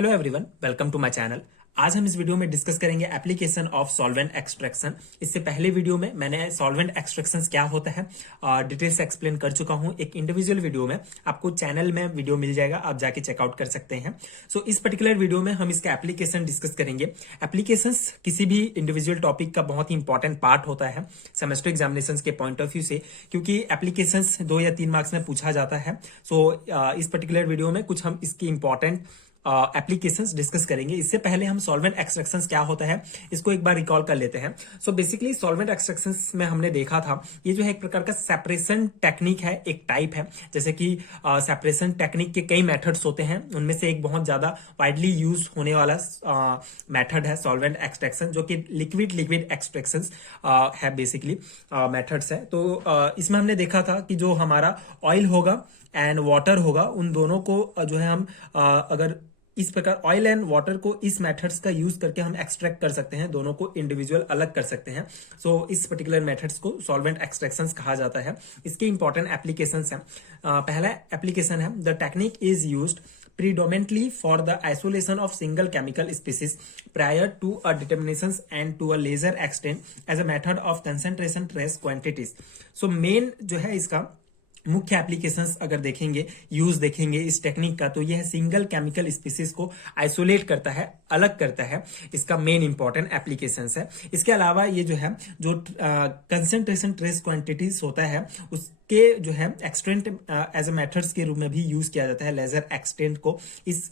Hello everyone, welcome to my channel. आज हम इस वीडियो में डिस्कस करेंगे एप्लीकेशन ऑफ सॉल्वेंट एक्सट्रैक्शन। इससे पहले वीडियो में मैंने सॉल्वेंट एक्सट्रैक्शन क्या होता है डिटेल से एक्सप्लेन कर चुका हूं। एक इंडिविजुअल वीडियो में आपको चैनल में वीडियो मिल जाएगा, आप जाके चेकआउट कर सकते हैं। सो इस पर्टिकुलर वीडियो में हम इसका एप्लीकेशन डिस्कस करेंगे। एप्लीकेशन किसी भी इंडिविजुअल टॉपिक का बहुत ही इंपॉर्टेंट पार्ट होता है सेमेस्टर एग्जामिनेशन के पॉइंट ऑफ व्यू से, क्योंकि एप्लीकेशन 2 या 3 मार्क्स में पूछा जाता है। सो इस पर्टिकुलर वीडियो में कुछ हम इसकी इंपॉर्टेंट एप्लीकेशंस डिस्कस करेंगे। इससे पहले हम सॉल्वेंट एक्सट्रैक्शंस क्या होता है इसको एक बार रिकॉल कर लेते हैं। सो बेसिकली सॉल्वेंट एक्सट्रैक्शंस में हमने देखा था ये जो है एक प्रकार का सेपरेशन टेक्निक है, एक टाइप है। जैसे कि सेपरेशन टेक्निक के कई मेथड्स होते हैं, उनमें से एक बहुत ज्यादा वाइडली यूज होने वाला मेथड है सॉल्वेंट एक्सट्रैक्शन, जो कि लिक्विड एक्सट्रैक्शंस है, बेसिकली मेथड्स है। तो इसमें हमने देखा था कि जो हमारा ऑयल होगा एंड वाटर होगा, उन दोनों को जो है हम अगर इस प्रकार ऑयल एंड वाटर को इस मेथड्स का यूज करके हम एक्सट्रैक्ट कर सकते हैं, दोनों को इंडिविजुअल अलग कर सकते हैं। सो इस पर्टिकुलर मेथड्स को सॉल्वेंट एक्सट्रैक्शंस कहा जाता है। इसके इंपॉर्टेंट एप्लीकेशंस हैं। पहला एप्लीकेशन है the technique is used predominantly for the isolation of single chemical species prior to a determination and to a laser extent as a method of concentration trace quantities. So main जो है इसका मुख्य applications अगर देखेंगे, use देखेंगे इस technique का, तो यह सिंगल केमिकल स्पीसीज को आइसोलेट करता है, अलग करता है। इसका मेन इंपॉर्टेंट एप्लीकेशंस है। इसके अलावा ये जो है जो कंसंट्रेशन ट्रेस क्वांटिटीज होता है उसके जो है एक्सटेंट एज ए मेथड्स के रूप में भी यूज किया जाता है। लेजर एक्सटेंट को इस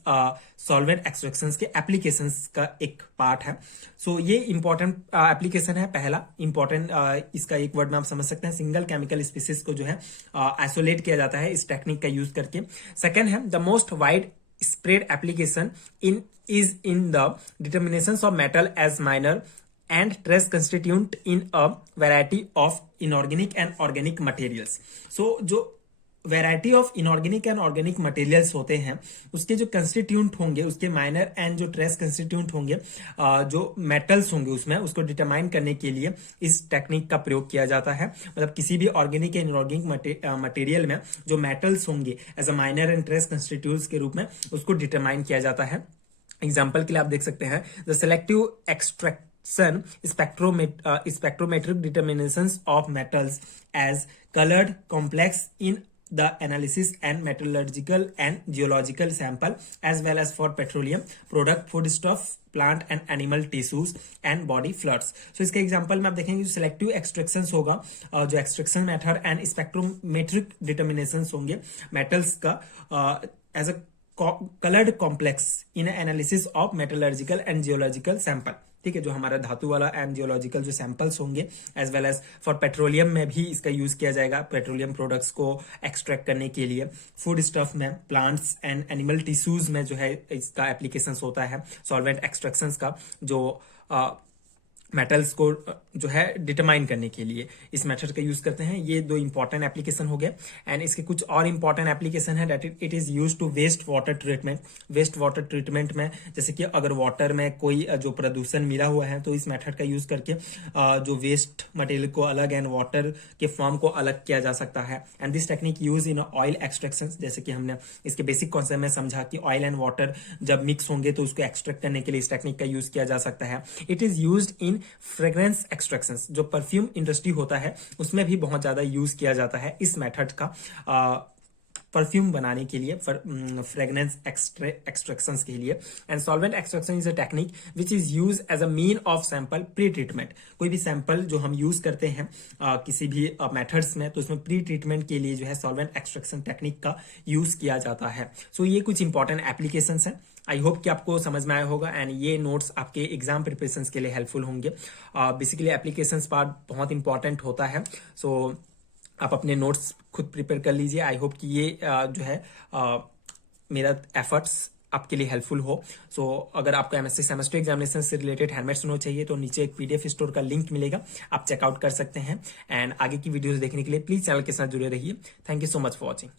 सॉल्वेंट एक्सट्रैक्शंस के एप्लीकेशंस का एक पार्ट है। सो ये इंपॉर्टेंट एप्लीकेशन है। पहला इंपॉर्टेंट इसका एक वर्ड में आप समझ सकते हैं, सिंगल केमिकल स्पीसीज को जो है आइसोलेट किया जाता है इस टेक्निक का यूज करके। सेकेंड है the most wide spread application in the determinations of metal as minor and trace constituent in a variety of inorganic and organic materials. So जो variety of inorganic and organic materials होते हैं उसके जो constituent होंगे, उसके minor and जो trace constituent होंगे, जो मेटल्स होंगे उसमें, उसको डिटरमाइन करने के लिए इस टेक्निक का प्रयोग किया जाता है। मतलब किसी भी ऑर्गेनिक या इनऑर्गेनिक मटेरियल में जो मेटल्स होंगे as a minor and trace constituents के रूप में उसको डिटरमाइन किया जाता है। एग्जाम्पल के लिए आप देख सकते हैं the selective extraction spectrometric determinations of metals as colored complex in the analysis and metallurgical and geological sample as well as for petroleum product, foodstuff, plant and animal tissues and body fluids. So इसके example में आप देखेंगे जो selective extractions होगा, जो extraction method and spectrometric determinations होंगे metals का as a colored complex in analysis of metallurgical and geological sample। ठीक है, जो हमारा धातु वाला एंड जियोलॉजिकल जो सैंपल्स होंगे, as well as for petroleum में भी इसका यूज किया जाएगा, पेट्रोलियम प्रोडक्ट्स को एक्सट्रैक्ट करने के लिए। फूड स्टफ में, प्लांट्स एंड एनिमल टिश्यूज में जो है इसका एप्लीकेशन होता है सॉल्वेंट एक्सट्रैक्शंस का, जो मेटल्स को जो है डिटरमाइन करने के लिए इस मेथड का यूज करते हैं। ये 2 इंपॉर्टेंट एप्लीकेशन हो गए। एंड इसके कुछ और इंपॉर्टेंट एप्लीकेशन है that it is use to waste water treatment. Waste water treatment में जैसे कि अगर वाटर में कोई जो प्रदूषण मिला हुआ है तो इस मेथड का यूज करके जो वेस्ट मटेरियल को अलग एंड वाटर के फॉर्म को अलग किया जा सकता है। And this technique use in oil extraction, जैसे कि हमने इसके बेसिक कॉन्सेप्ट में समझा कि ऑयल एंड वाटर जब मिक्स होंगे तो उसको एक्सट्रैक्ट करने के लिए इस टेक्निक का यूज किया जा सकता है। It is used in fragrance extractions, जो परफ्यूम इंडस्ट्री होता है उसमें भी बहुत ज्यादा यूज किया जाता है इस मेथड का परफ्यूम बनाने के लिए, फ्रेग्रेंस एक्सट्रैक्शंस के लिए। And solvent extraction is a technique which is use as a mean of sample pre treatment. कोई भी सैंपल जो हम यूज करते हैं किसी भी मेथड्स में, तो उसमें प्री ट्रीटमेंट के लिए जो है सॉल्वेंट एक्सट्रैक्शन टेक्निक का यूज किया जाता है। सो ये कुछ इंपॉर्टेंट एप्लीकेशंस हैं। आई होप कि आपको समझ में आया होगा एंड ये नोट्स आपके एग्जाम प्रिपरेशन के लिए हेल्पफुल होंगे। बेसिकली एप्लीकेशंस पार्ट बहुत इंपॉर्टेंट होता है। सो आप अपने नोट्स खुद प्रिपेयर कर लीजिए। आई होप कि ये जो है मेरा एफर्ट्स आपके लिए हेल्पफुल हो। सो अगर आपको एमएससी सेमेस्टर एग्जामिनेशन से रिलेटेड हैंडमेड्स नोट चाहिए तो नीचे एक पीडीएफ स्टोर का लिंक मिलेगा, आप चेकआउट कर सकते हैं। एंड आगे की वीडियोस देखने के लिए प्लीज चैनल के साथ जुड़े रहिए। Thank you so much for watching.